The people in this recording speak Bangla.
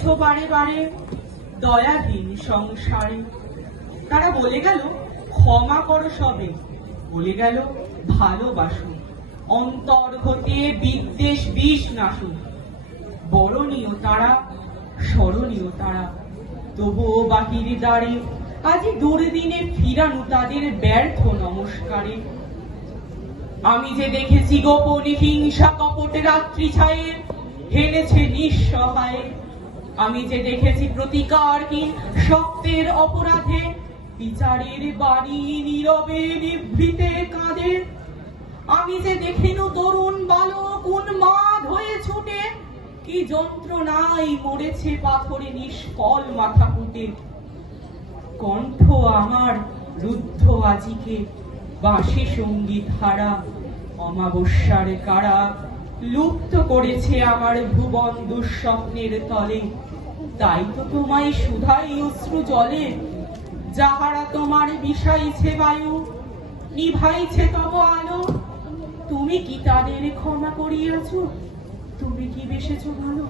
এসেছ বারে বারে দয়াহীন সংসারে। তারা বলে গেল, ক্ষমা করো সবে। বলে গেল, ভালোবাসো। অন্তর হতে বিদ্বেষ বিষ নাশুক বরণীয় তারা, স্মরণীয় তারা। তবুও বাহির দ্বারে, আজি দুর্দিনে ফিরানো তাদের ব্যর্থ নমস্কারে। আমি যে দেখেছি গোপন হিংসা কপট রাত্রি ছায়ে হেলেছে নিঃসহায়ে। আমি যে দেখেছি প্রতিকারহীন সত্যের অপরাধে, বিচারের বাণী নীরবে নিভৃতে কাঁদে। আমি যে দেখিনু তরুণ বালক উন্মাদ হয়ে ছুটে, কি যন্ত্রণায় মরেছে পাথরে নিষ্কল মাথা ফুটে কণ্ঠ আমার রুদ্ধ আজিকে বাঁশি সংগীত হারা, অমাবস্যার কারা লুপ্ত করেছে আমার ভুবন দুঃস্বপ্নের তলে। তাই তো তোমায় সুধাই অশ্রু জলে, যাহারা তোমার বিষাইছে বায়ু, নিভাইছে তব আলো। তুমি কি তাদের ক্ষমা করিয়াছ? তুমি কি বেসেছ ভালো